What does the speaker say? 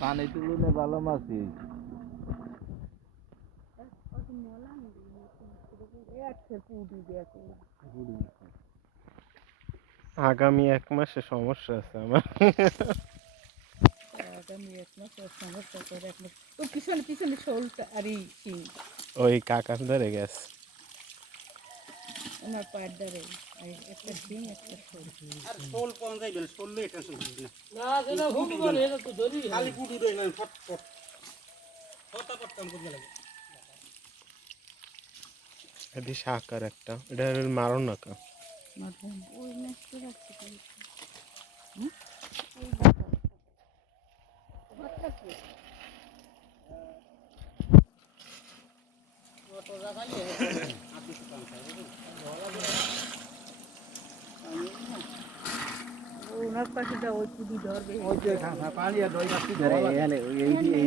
পানি তুলনে ভালো মাছি আগামী 1 মাসে সমস্যা আছে আমার। আগামী 1 মাস সমস্যা করে 1 মাস ও পিছনে পিছনে শোলটা আর এই শিং ওই কাকা ধরে গেছে। আমার পায়ের দ্বারে একটা শিং একটা শোল আর শোল পাওয়া যাইবে না, শোল লই টেনশন করিস না। না যেন হুডু বলে এটা তো ধরি খালি কুডু রই না ফটফট ফটাফট কাম করতে লাগে। এটি সাকার একটা, এটা মারো না কা। ওই মাছটা রাখছি অটো জায়গায় আপনি তো কাম করে ওনার পাশে ওই কুদি ধরবে ওই যে পানি আর দই মাছ ধরে এই